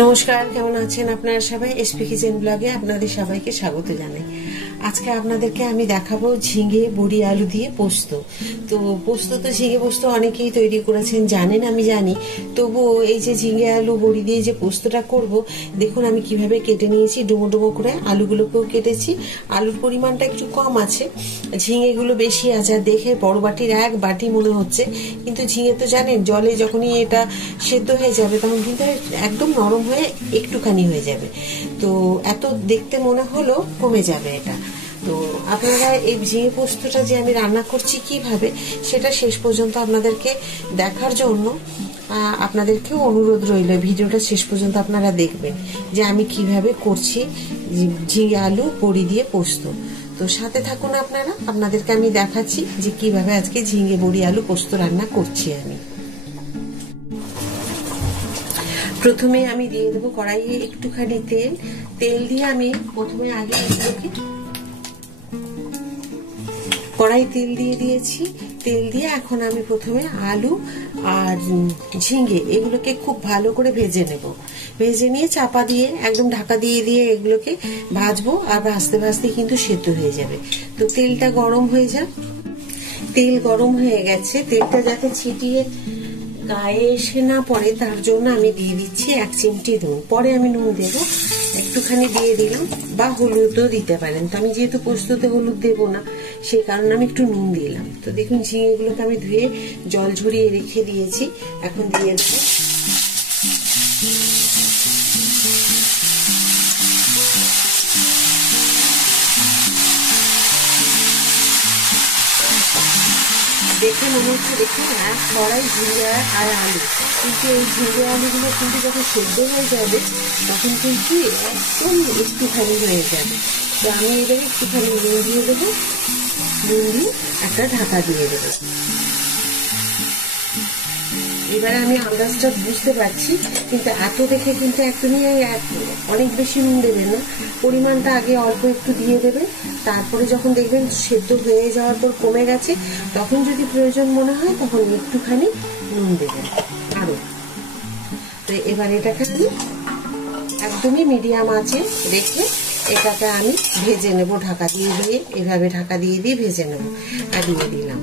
নমস্কার, কেমন আছেন আপনারা সবাই? এসপি কিচেন ব্লগে আপনাদের সবাইকে স্বাগত জানাই। আজকে আপনাদেরকে আমি দেখাবো ঝিঙে বড়ি আলু দিয়ে পোস্ত। তো পোস্ত তো ঝিঙে পোস্ত অনেকেই তৈরি করেছেন, জানেন, আমি জানি। তবুও এই যে ঝিঙে আলু বড়ি দিয়ে যে পোস্তটা করব, দেখুন আমি কিভাবে কেটে নিয়েছি ডুমো ডুমো করে। আলুগুলোকেও কেটেছি। আলুর পরিমাণটা একটু কম আছে, ঝিঙেগুলো বেশি আছে। আর দেখে বড় বাটির এক বাটি মনে হচ্ছে, কিন্তু ঝিঙে তো জানেন জলে যখনই এটা সেদ্ধ হয়ে যাবে তখন কিন্তু একদম নরম হয়ে একটুখানি হয়ে যাবে। তো এত দেখতে মনে হলো কমে যাবে এটা। তো আপনারা এই ঝিঙে পোস্তটা যে আমি রান্না করছি কিভাবে, সেটা শেষ পর্যন্ত আপনাদেরকে দেখার জন্য আপনাদেরকেও অনুরোধ রইল, ভিডিওটা শেষ পর্যন্ত আপনারা দেখবেন যে আমি কিভাবে করছি ঝিঙে আলু বড়ি দিয়ে পোস্ত। তো সাথে থাকুন আপনারা, আপনাদেরকে আমি দেখাচ্ছি যে কিভাবে আজকে ঝিঙে বড়ি আলু পোস্ত রান্না করছি আমি। প্রথমে আমি দিয়ে দেবো কড়াইয়ে একটুখানি তেল দিয়ে আমি প্রথমে আগে এগুলোকে কড়াই তেল দিয়ে দিয়েছি। তেল দিয়ে এখন আমি প্রথমে আলু আর ঝিঙে এগুলোকে খুব ভালো করে ভেজে নেব। ভেজে নিয়ে চাপা দিয়ে একদম ঢাকা দিয়ে দিয়ে এগুলোকে ভাজবো। আর ভাজতে ভাজতে কিন্তু সেদ্ধ হয়ে যাবে। তো তেলটা গরম হয়ে যাক। তেল গরম হয়ে গেছে। তেলটা যাতে ছিটিয়ে গায়ে এসে না পড়ে তার জন্য আমি দিয়ে দিচ্ছি 1 চিমটি নুন। পরে আমি নুন দেবো, একটুখানি দিয়ে দিলাম, বা হলুদও দিতে পারেন। তো আমি যেহেতু পোস্ততে হলুদ দেবো না, সেই কারণে আমি একটু নুন দিলাম। তো দেখুন ঝিঙেগুলোকে আমি ধুয়ে জল ঝরিয়ে রেখে দিয়েছি। এখন দিয়ে দেবো দেখে মনে হচ্ছে, দেখুন এক কড়াই ঝিঙে আর আলু। কিন্তু এই ঝিঙে আলুগুলো কিন্তু যখন সেদ্ধ হয়ে যাবে তখন কিন্তু একদম একটুখানি হয়ে যাবে। তো আমি এবারে একটুখানি নুন দিয়ে দেবো। নুন দিয়ে একটা ঢাকা দিয়ে দেবো। এবারে আমি আন্দাজটা বুঝতে পারছি, কিন্তু এত দেখে কিন্তু একদমই অনেক বেশি নুন দেবেন না। পরিমাণটা আগে অল্প একটু দিয়ে দেবেন। তারপরে যখন দেখবেন সেদ্ধ হয়ে যাওয়ার পর কমে গেছে, তখন যদি প্রয়োজন মনে হয় তখন একটুখানি নুন দেবেন আরো। তো এবার এটাকে আমি একদমই মিডিয়াম আঁচে রেখে এটাকে আমি ভেজে নেব ঢাকা দিয়ে দিয়ে। এভাবে ঢাকা দিয়ে দিয়ে ভেজে নেব। আর দিয়ে দিলাম।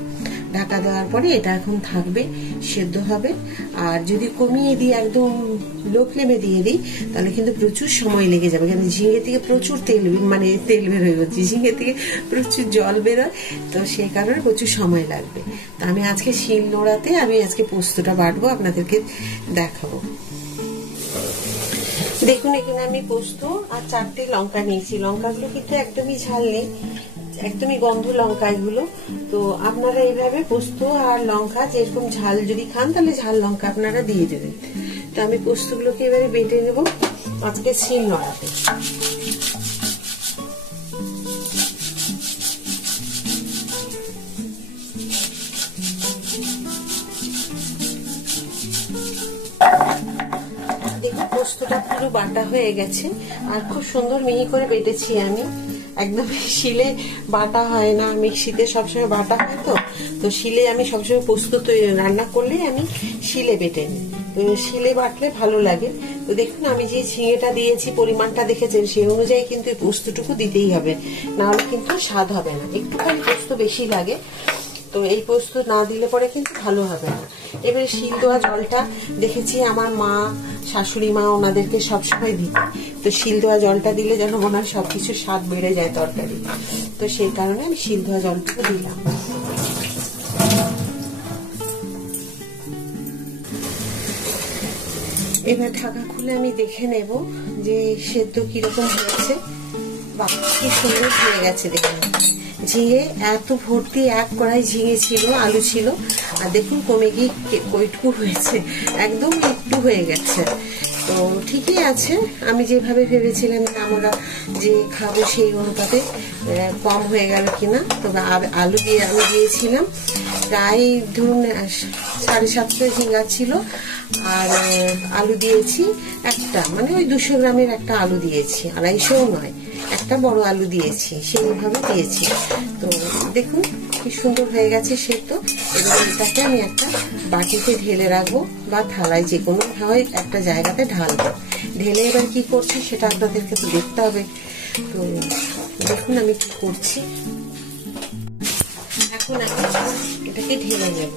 ঢাকা দেওয়ার পরে এটা এখন থাকবে, সেদ্ধ হবে। আর যদি কমিয়ে দিই, একদম লো ফ্লেমে দিয়ে দিই, তাহলে কিন্তু প্রচুর সময় লেগে যাবে। কারণ ঝিঙে থেকে প্রচুর তেল বেরোয় হচ্ছে, ঝিঙে থেকে প্রচুর জল বেরোয়। তো সেই কারণে প্রচুর সময় লাগবে। তো আমি আজকে শিল নোড়াতে আমি আজকে পোস্তটা বাটবো, আপনাদেরকে দেখাবো। দেখুন এখানে আমি পোস্ত আর 4টে লঙ্কা নিয়েছি। লঙ্কাগুলো কিন্তু একদমই ঝাল নেই, একদমই গন্ধ লঙ্কা এগুলো। তো আপনারা এইভাবে পোস্ত আর লঙ্কা যেরকম ঝাল যদি খান তাহলে ঝাল লঙ্কা আপনারা দিয়ে দেবেন। তো আমি পোস্তগুলোকে এবারে বেটে নেব আজকে শিল নোড়াতে। দেখুন পোস্তটা পুরো বাটা হয়ে গেছে আর খুব সুন্দর মিহি করে বেটেছি আমি। একদম শিলে বাটা হয় না, মিক্সিতে সবসময় বাটা হয়। তো শিলে আমি সবসময় পোস্ত রান্না করলে আমি শিলে বেটে নিই। তো শিলে বাটলে ভালো লাগে। তো দেখুন আমি যে ঝিঙেটা দিয়েছি পরিমাণটা দেখেছেন, সেই অনুযায়ী কিন্তু এই পোস্তটুকু দিতেই হবে, নাহলে কিন্তু স্বাদ হবে না। একটুখানি পোস্ত বেশি লাগে, তো এই পোস্ত না দিলে পরে কিন্তু ভালো হবে না। এবারে শিল দেওয়া জলটা দেখেছি আমার মা, শাশুড়ি মা ওনাদেরকে সবসময় দিতে। তো শিল দেওয়া জলটা দিলে যেন মনে হয় সবকিছু স্বাদ বেড়ে যায় তরকারি। তো সেই কারণে আমি শিল দেওয়া জলটা দিলাম। এবার ঢাকা খুলে আমি দেখে নেব যে সেদ্ধ কিরকম হয়েছে। বাহ, কি সুন্দর হয়ে গেছে। দেখুন ঝিঙে এত ভর্তি, এক কড়াই ঝিঙে ছিল, আলু ছিল। আর দেখুন কমে গিয়ে কইটুকু হয়েছে, একদম একটু হয়ে গেছে। তো ঠিকই আছে, আমি যেভাবে ভেবেছিলাম আমরা যে খাবো সেই অনুপাতে কম হয়ে গেল কিনা। তবে আলু দিয়ে আমি দিয়েছিলাম প্রায় ধরুন 7.5 ঝিঙা ছিল। আর আলু দিয়েছি একটা, মানে ওই 200 গ্রামের একটা আলু দিয়েছি, 250 নয়, একটা বড় আলু দিয়েছি, সেইভাবে দিয়েছি। তো দেখুন কি সুন্দর হয়ে গেছে সেদ্ধ। এবার এটাকে আমি একটা বাটিতে ঢেলে রাখবো বা থালায় যে কোনো হয় একটা জায়গাতে ঢালবো। ঢেলে এবার কি করছি সেটা আপনাদেরকে তো দেখতে হবে। তো দেখুন আমি কি করছি। এখন আমি এটাকে ঢেলে নেব।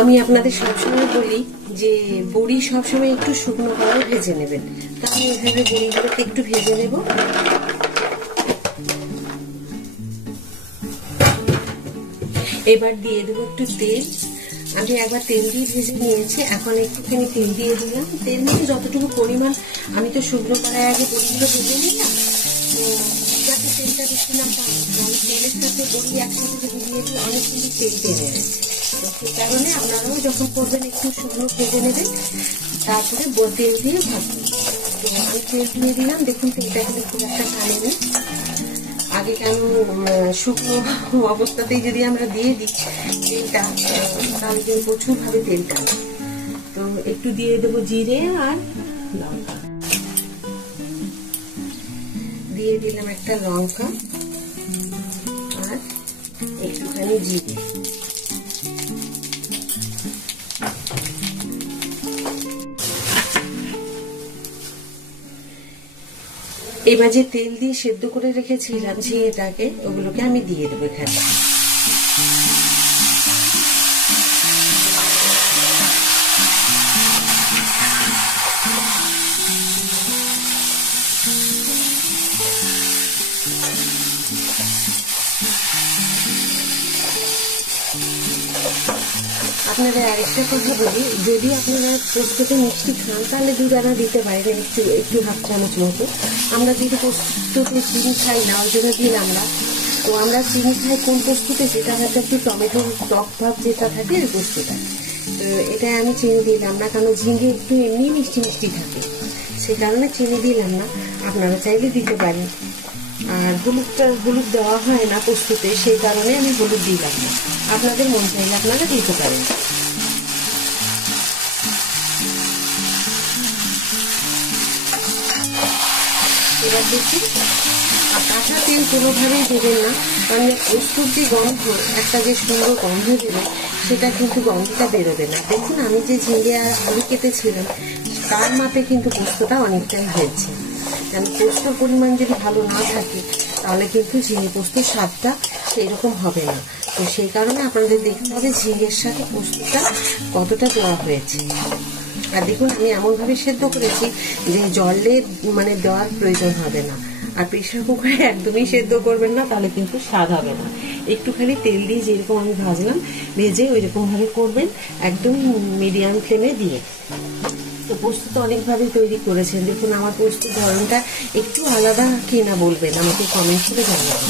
আমি আপনাদের সবসময় বলি যে বড়ি সবসময় একটু শুকনো কড়াই ভেজে নেবেন। তা আমি এভাবে বড়িগুলোকে একটু ভেজে নেব। এবার দিয়ে দেবো একটু তেল। আমি একবার তেল দিয়ে ভেজে নিয়েছি, এখন একটুখানি তেল দিয়ে দিলাম। তেল নিয়ে যতটুকু পরিমাণ, আমি তো শুকনো কড়াই আগে বড়িগুলো ভেজে নিলাম, যাতে তেলটা বেশি না পাই। আমি তেলের সাথে বড়ি একসাথে যদি দিয়ে দিই অনেক কিন্তু তেল টেনে নেয়। তো সেই কারণে আপনারাও যখন করবেন একটু শুকনো ভেজে নেবেন, তারপরে তেল দিয়ে ভাজবেন। তো আমি তেল দিয়ে দিলাম, দেখুন তেলটা কিন্তু খুব একটা টানেনি। আগে কেন শুকনো অবস্থাতেই যদি আমরা দিয়ে দিই তেলটা, তাহলে কিন্তু প্রচুর ভাবে তেল টানে। তো একটু দিয়ে দেবো জিরে আর লঙ্কা, দিয়ে দিলাম একটা লঙ্কা আর একটুখানি জিরে। এবার যে তেল দিয়ে সেদ্ধ করে রেখেছিলাম ঝিঙেটাকে, ওগুলোকে আমি দিয়ে দেবো এখানে। আপনাদের আরেকটা কথা বলি, যদি আপনারা পোস্ততে মিষ্টি খান তাহলে 2 দানা দিতে পারেন, একটু হাফ চামচ মতো। আমরা যেহেতু পোস্ততে চিনি খাই না, ওই জন্য দিলাম না। তো আমরা চিনি খাই কোন পোস্ততে, যেটা হয়তো একটু টমেটো টক ভাব যেটা থাকে ওই পোস্তটা। তো এটা আমি চিনি দিলাম না, কারণ ঝিঙে একটু এমনি মিষ্টি মিষ্টি থাকে, সে কারণে চিনি দিলাম না। আপনারা চাইলে দিতে পারেন। আর হলুদ দেওয়া হয় না পোস্ততে, সেই কারণে আমি হলুদ দিলাম না। আপনাদের মন চাইলে আপনারা দিতে পারেন। এবার দেখি, কাঁচা তেল কোনোভাবেই দেবেন না, কারণ পোস্তর যে গন্ধ, একটা যে সুন্দর গন্ধ দেবে, সেটা কিন্তু গন্ধটা বেরোবে না। দেখুন আমি যে ঝিঙে আর আলু কেটেছিলাম তার মাপে কিন্তু পোস্তটা অনেকটাই হয়েছে। কারণ পোস্তর পরিমাণ যদি ভালো না থাকে তাহলে কিন্তু ঝিঙে পোস্তর স্বাদটা সেই রকম হবে না। তো সেই কারণে আপনাদের দেখতে হবে ঝিঙের সাথে পোস্তটা কতটা দেওয়া হয়েছে। আর দেখুন আমি এমনভাবে সেদ্ধ করেছি যে জলে দেওয়ার প্রয়োজন হবে না। আর প্রেসার কুকারে একদমই সেদ্ধ করবেন না, তাহলে কিন্তু স্বাদ হবে না। একটুখানি তেল দিয়ে যেরকম আমি ভাজলাম, ভেজে ওই রকম ভাবে করবেন, একদম মিডিয়াম ফ্লেমে দিয়ে। তো পোস্ত তো অনেকভাবে তৈরি করেছেন, দেখুন আমার পোস্তের ধরনটা একটু আলাদা কিনা বলবেন, আমাকে কমেন্ট করে জানাবেন।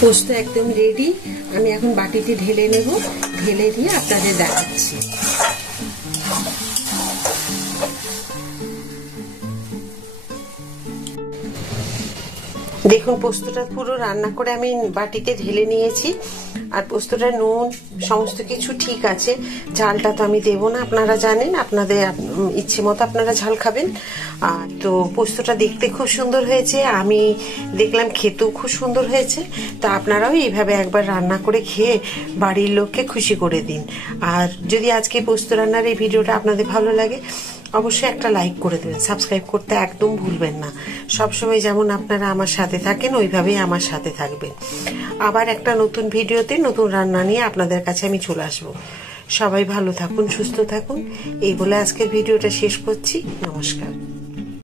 পোস্ত একদম রেডি, আমি এখন বাটিতে ঢেলে নেব, ঢেলে দিয়ে আপনাদের দেখাচ্ছি। দেখুন পোস্তটা পুরো রান্না করে আমি বাটিতে ঢেলে নিয়েছি। আর পোস্তটা নুন সমস্ত কিছু ঠিক আছে। ঝালটা তো আমি দেবো না, আপনারা জানেন, আপনাদের ইচ্ছে মতো আপনারা ঝাল খাবেন। আর তো পোস্তটা দেখতে খুব সুন্দর হয়েছে, আমি দেখলাম খেতেও খুব সুন্দর হয়েছে। তো আপনারাও এইভাবে একবার রান্না করে খেয়ে বাড়ির লোককে খুশি করে দিন। আর যদি আজকে পোস্ত রান্নার এই ভিডিওটা আপনাদের ভালো লাগে, অবশ্যই একটা লাইক করে দেবেন, সাবস্ক্রাইব করতে একদম ভুলবেন না। সবসময় যেমন আপনারা আমার সাথে থাকেন, ওইভাবেই আমার সাথে থাকবেন। আবার একটা নতুন ভিডিওতে নতুন রান্না নিয়ে আপনাদের কাছে আমি চলে আসবো। সবাই ভালো থাকুন, সুস্থ থাকুন, এই বলে আজকের ভিডিওটা শেষ করছি। নমস্কার।